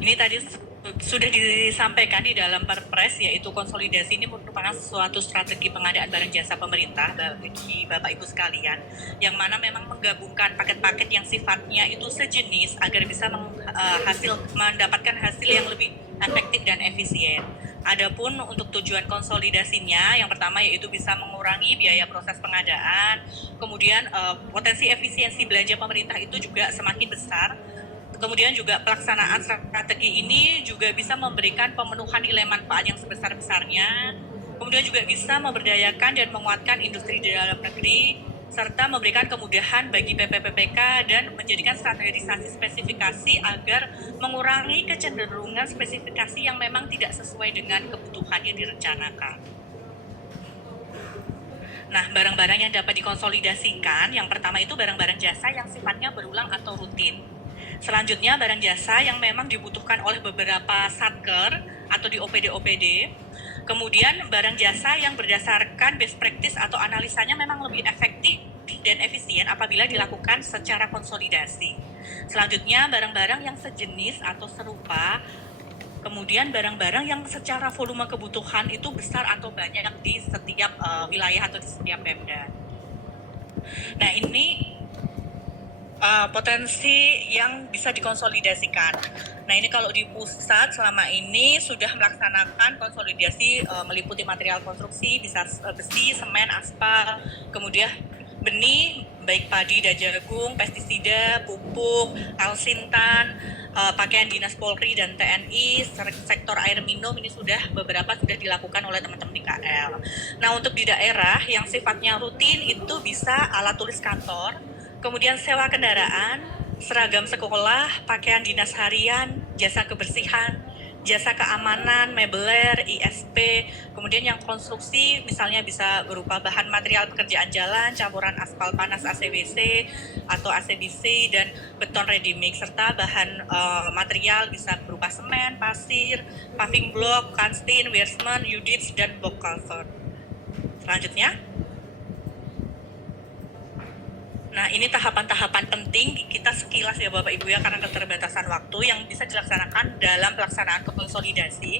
Ini tadi sudah disampaikan di dalam Perpres, yaitu konsolidasi ini merupakan suatu strategi pengadaan barang jasa pemerintah bagi Bapak Ibu sekalian, yang mana memang menggabungkan paket-paket yang sifatnya itu sejenis agar bisa mendapatkan hasil yang lebih efektif dan efisien. Adapun untuk tujuan konsolidasinya, yang pertama yaitu bisa mengurangi biaya proses pengadaan, kemudian potensi efisiensi belanja pemerintah itu juga semakin besar. Kemudian juga pelaksanaan strategi ini juga bisa memberikan pemenuhan nilai manfaat yang sebesar-besarnya. Kemudian juga bisa memberdayakan dan menguatkan industri di dalam negeri, serta memberikan kemudahan bagi PPPPK dan menjadikan standarisasi spesifikasi agar mengurangi kecenderungan spesifikasi yang memang tidak sesuai dengan kebutuhan yang direncanakan. Nah, barang-barang yang dapat dikonsolidasikan, yang pertama itu barang-barang jasa yang sifatnya berulang atau rutin. Selanjutnya, barang jasa yang memang dibutuhkan oleh beberapa satker atau di OPD-OPD. Kemudian, barang jasa yang berdasarkan best practice atau analisanya memang lebih efektif dan efisien apabila dilakukan secara konsolidasi. Selanjutnya, barang-barang yang sejenis atau serupa. Kemudian barang-barang yang secara volume kebutuhan itu besar atau banyak di setiap wilayah atau di setiap Pemda. Nah, ini potensi yang bisa dikonsolidasikan. Nah, ini kalau di pusat selama ini sudah melaksanakan konsolidasi meliputi material konstruksi, bisa besi, semen, aspal, kemudian benih, baik padi dan jagung, pestisida, pupuk, alsintan, pakaian dinas Polri dan TNI, sektor air minum ini beberapa sudah dilakukan oleh teman-teman di KL. Nah, untuk di daerah yang sifatnya rutin itu bisa alat tulis kantor, kemudian sewa kendaraan, seragam sekolah, pakaian dinas harian, jasa kebersihan, jasa keamanan, mebeler, ISP, kemudian yang konstruksi misalnya bisa berupa bahan material pekerjaan jalan, campuran aspal panas ACWC atau ACBC dan beton ready mix, serta bahan material bisa berupa semen, pasir, paving block, kanstin, wersman, udits, dan box culvert. Selanjutnya. Nah, ini tahapan-tahapan penting kita sekilas ya Bapak Ibu ya, karena keterbatasan waktu yang bisa dilaksanakan dalam pelaksanaan konsolidasi.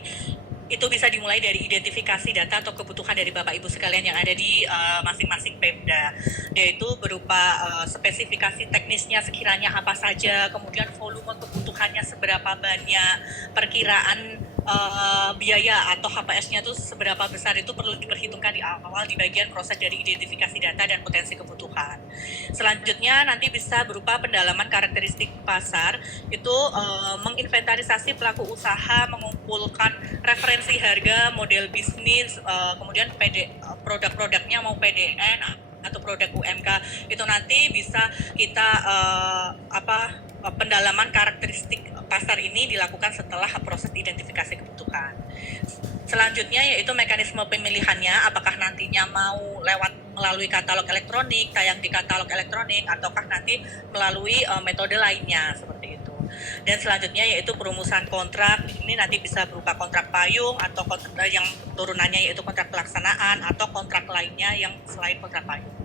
Itu bisa dimulai dari identifikasi data atau kebutuhan dari Bapak Ibu sekalian yang ada di masing-masing Pemda, yaitu berupa spesifikasi teknisnya sekiranya apa saja, kemudian volume kebutuhannya seberapa banyak, perkiraan biaya atau HPS-nya itu seberapa besar, itu perlu diperhitungkan di awal di bagian proses dari identifikasi data dan potensi kebutuhan. Selanjutnya nanti bisa berupa pendalaman karakteristik pasar, itu menginventarisasi pelaku usaha, mengumpulkan referensi harga, model bisnis, kemudian produk-produknya mau PDN atau produk UMK, itu nanti bisa kita pendalaman karakteristik pasar ini dilakukan setelah proses identifikasi kebutuhan. Selanjutnya yaitu mekanisme pemilihannya, apakah nantinya mau melalui katalog elektronik, tayang di katalog elektronik, ataukah nanti melalui metode lainnya seperti itu. Dan selanjutnya yaitu perumusan kontrak, ini nanti bisa berupa kontrak payung atau kontrak yang turunannya yaitu kontrak pelaksanaan atau kontrak lainnya yang selain kontrak payung.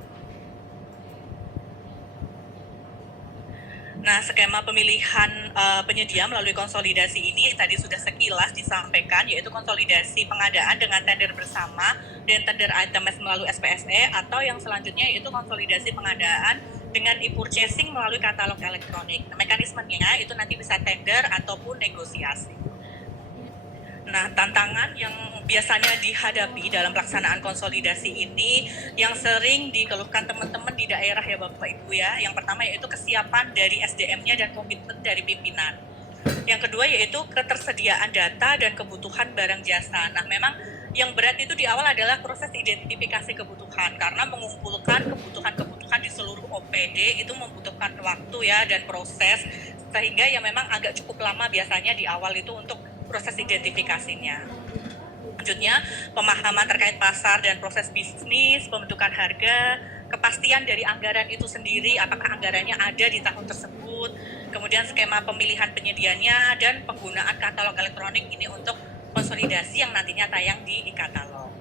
Nah, skema pemilihan penyedia melalui konsolidasi ini tadi sudah sekilas disampaikan, yaitu konsolidasi pengadaan dengan tender bersama dan tender items melalui SPSE, atau yang selanjutnya yaitu konsolidasi pengadaan dengan e-purchasing melalui katalog elektronik. Nah, mekanismenya itu nanti bisa tender ataupun negosiasi. Nah, tantangan yang biasanya dihadapi dalam pelaksanaan konsolidasi ini yang sering dikeluhkan teman-teman di daerah ya Bapak Ibu ya. Yang pertama yaitu kesiapan dari SDM-nya dan komitmen dari pimpinan. Yang kedua yaitu ketersediaan data dan kebutuhan barang jasa. Nah, memang yang berat itu di awal adalah proses identifikasi kebutuhan, karena mengumpulkan kebutuhan-kebutuhan di seluruh OPD itu membutuhkan waktu ya dan proses, sehingga ya memang agak cukup lama biasanya di awal itu untuk proses identifikasinya. Selanjutnya, pemahaman terkait pasar dan proses bisnis, pembentukan harga, kepastian dari anggaran itu sendiri, apakah anggarannya ada di tahun tersebut, kemudian skema pemilihan penyedianya, dan penggunaan katalog elektronik ini untuk konsolidasi yang nantinya tayang di e-katalog.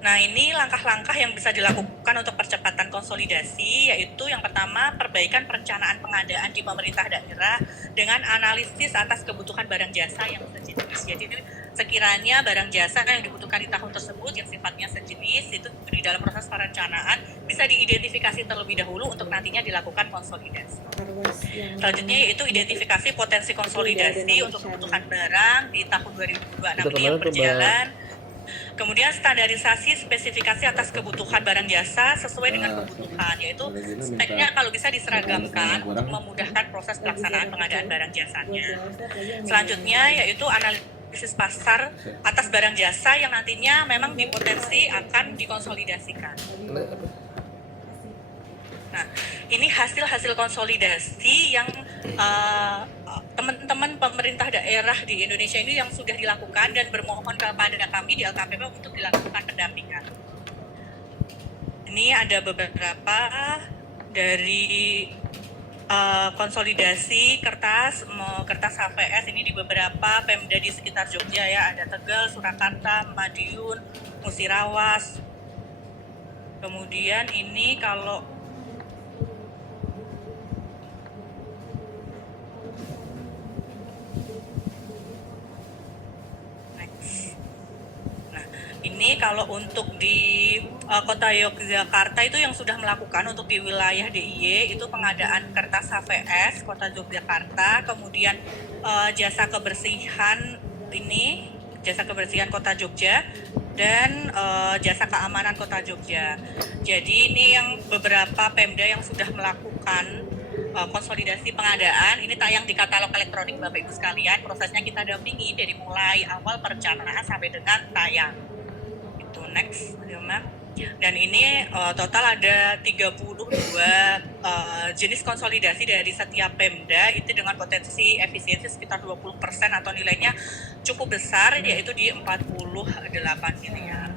Nah, ini langkah-langkah yang bisa dilakukan untuk percepatan konsolidasi, yaitu yang pertama, perbaikan perencanaan pengadaan di pemerintah daerah dengan analisis atas kebutuhan barang jasa yang sejenis. Jadi, sekiranya barang jasa yang dibutuhkan di tahun tersebut yang sifatnya sejenis, itu di dalam proses perencanaan bisa diidentifikasi terlebih dahulu untuk nantinya dilakukan konsolidasi. Selanjutnya yaitu identifikasi potensi konsolidasi untuk kebutuhan barang di tahun 2026 ini yang berjalan. Kemudian standarisasi spesifikasi atas kebutuhan barang jasa sesuai dengan kebutuhan, yaitu speknya kalau bisa diseragamkan untuk memudahkan proses pelaksanaan pengadaan barang jasanya. Selanjutnya yaitu analisis pasar atas barang jasa yang nantinya memang dipotensi akan dikonsolidasikan. Nah, ini hasil-hasil konsolidasi yang teman-teman pemerintah daerah di Indonesia ini yang sudah dilakukan dan bermohon kepada kami di LKPP untuk dilakukan pendampingan. Ini ada beberapa dari konsolidasi kertas HVS ini di beberapa Pemda di sekitar Jogja ya, ada Tegal, Surakarta, Madiun, Musirawas. Kemudian ini kalau ini kalau untuk di Kota Yogyakarta itu yang sudah melakukan untuk di wilayah DIY itu pengadaan kertas HVS Kota Yogyakarta, kemudian jasa kebersihan ini, jasa kebersihan Kota Jogja, dan jasa keamanan Kota Jogja. Jadi ini yang beberapa Pemda yang sudah melakukan konsolidasi pengadaan. Ini tayang di katalog elektronik Bapak Ibu sekalian. Prosesnya kita dampingi dari mulai awal perencanaan sampai dengan tayang. Itu next, dan ini total ada 32 jenis konsolidasi dari setiap Pemda itu dengan potensi efisiensi sekitar 20% atau nilainya cukup besar, yaitu di 48 miliar.